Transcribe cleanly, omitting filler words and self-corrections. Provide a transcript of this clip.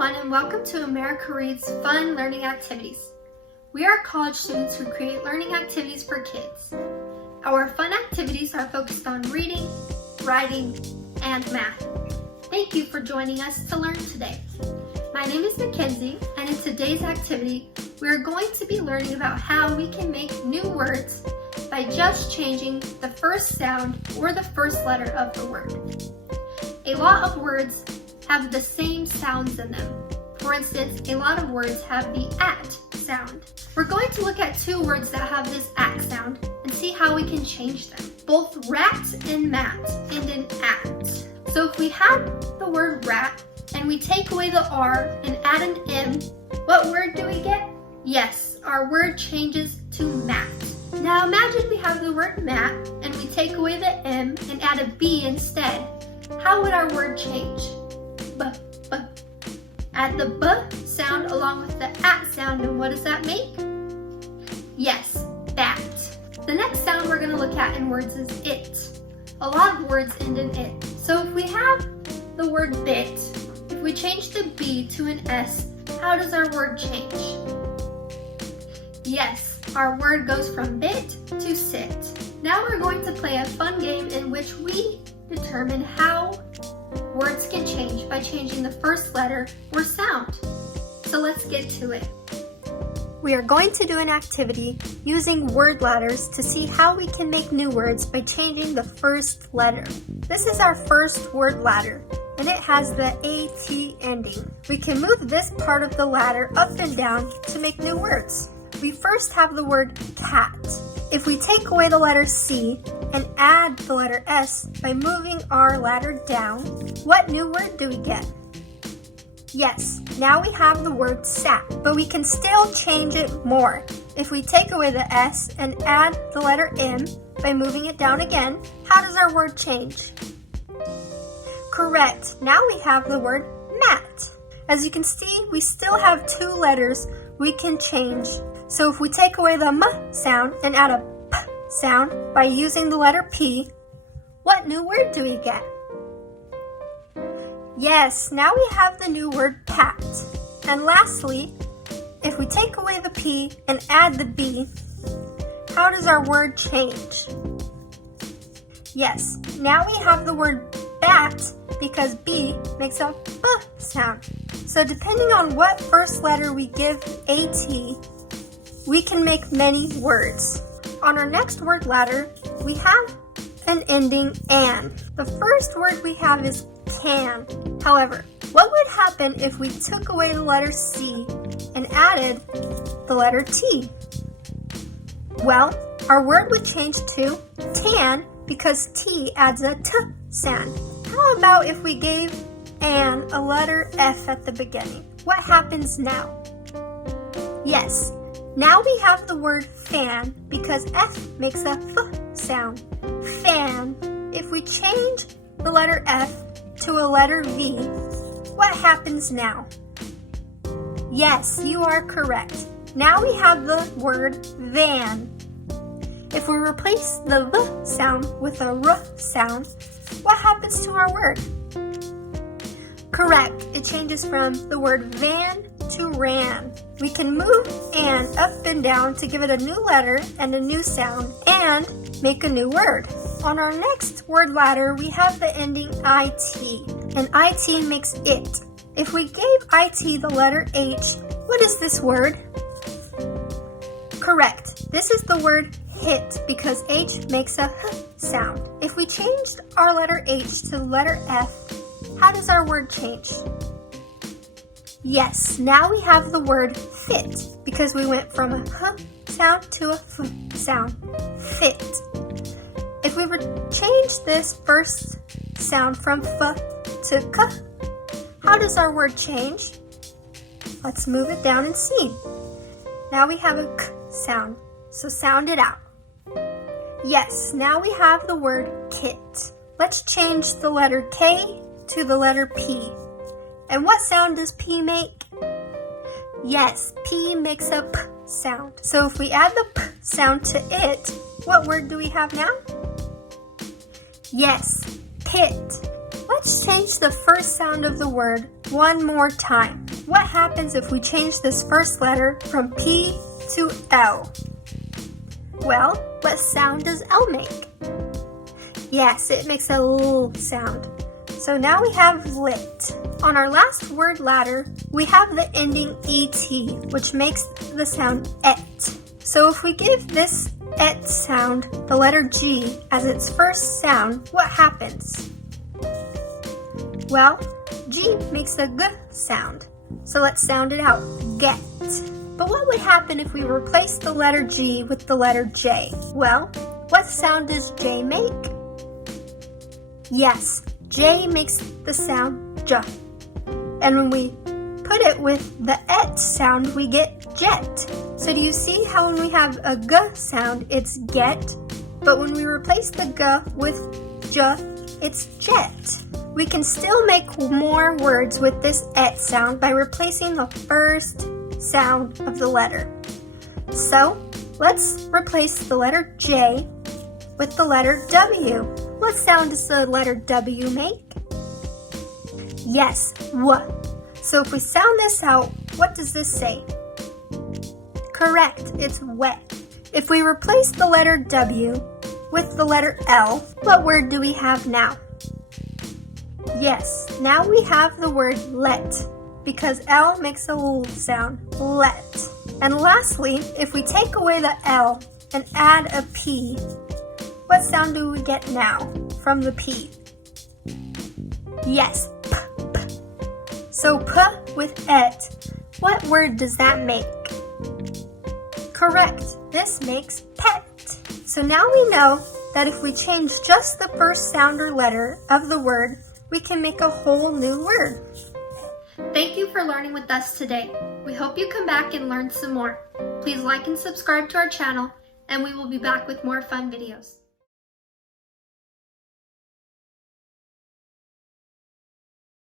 everyone, and welcome to America Reads Fun Learning Activities. We are college students who create learning activities for kids. Our fun activities are focused on reading, writing, and math. Thank you for joining us to learn today. My name is Mackenzie, and in today's activity, we are going to be learning about how we can make new words by just changing the first sound or the first letter of the word. A lot of words have the same sounds in them. For instance, a lot of words have the at sound. We're going to look at two words that have this at sound and see how we can change them. Both rat and mat end in at. So if we have the word rat and we take away the R and add an M, what word do we get? Yes, our word changes to mat. Now imagine we have the word mat and we take away the M and add a B instead. How would our word change? B. Add the B sound along with the at sound, and what does that make? Yes, bat. The next sound we're going to look at in words is it. A lot of words end in it. So if we have the word bit, if we change the B to an S, how does our word change? Yes, our word goes from bit to sit. Now we're going to play a fun game in which we determine how words can change by changing the first letter or sound. So let's get to it. We are going to do an activity using word ladders to see how we can make new words by changing the first letter. This is our first word ladder, and it has the AT ending. We can move this part of the ladder up and down to make new words. We first have the word cat. If we take away the letter C and add the letter S by moving our ladder down, what new word do we get? Yes, now we have the word sat, but we can still change it more. If we take away the S and add the letter M by moving it down again, how does our word change? Correct, now we have the word mat. As you can see, we still have two letters we can change. So if we take away the M sound and add a P sound by using the letter P, what new word do we get? Yes, now we have the new word pat. And lastly, if we take away the P and add the B, how does our word change? Yes, now we have the word bat because B makes a B sound. So depending on what first letter we give AT, we can make many words. On our next word ladder, we have an ending an. The first word we have is can. However, what would happen if we took away the letter C and added the letter T? Well, our word would change to tan because T adds a T sound. How about if we gave an a letter F at the beginning? What happens now? Yes, now we have the word fan because F makes a F sound. Fan. If we change the letter F to a letter V, what happens now? Yes, you are correct. Now we have the word van. If we replace the V sound with a R sound, what happens to our word? Correct, it changes from the word van to ran. We can move an up and down to give it a new letter and a new sound and make a new word. On our next word ladder, we have the ending IT, and IT makes it. If we gave IT the letter H, what is this word? Correct, this is the word hit because H makes a H sound. If we changed our letter H to the letter F, how does our word change? Yes, now we have the word fit because we went from a H sound to a F sound. Fit. If we were to change this first sound from F to K, how does our word change? Let's move it down and see. Now we have a K sound, so sound it out. Yes, now we have the word kit. Let's change the letter K to the letter P. And what sound does P make? Yes, P makes a P sound. So if we add the P sound to it, what word do we have now? Yes, pit. Let's change the first sound of the word one more time. what happens if we change this first letter from P to L? Well, what sound does L make? Yes, it makes a L sound. So now we have lit. On our last word ladder, we have the ending ET, which makes the sound et. So if we give this et sound the letter G as its first sound, what happens? Well, G makes a G sound. So let's sound it out, get. But what would happen if we replace the letter G with the letter J? Well, what sound does J make? Yes, J makes the sound J. And when we put it with the et sound, we get jet. So do you see how when we have a G sound, it's get, but when we replace the G with J, it's jet. We can still make more words with this et sound by replacing the first sound of the letter. So let's replace the letter J with the letter W. What sound does the letter W make? Yes, W. So if we sound this out, what does this say? Correct, it's wet. If we replace the letter W with the letter L, what word do we have now? Yes, now we have the word let, because L makes a L sound, let. And lastly, if we take away the L and add a P, what sound do we get now from the P? Yes, p, p. So p with et, what word does that make? Correct, this makes pet. So now we know that if we change just the first sound or letter of the word, we can make a whole new word. Thank you for learning with us today. We hope you come back and learn some more. Please like and subscribe to our channel, and we will be back with more fun videos.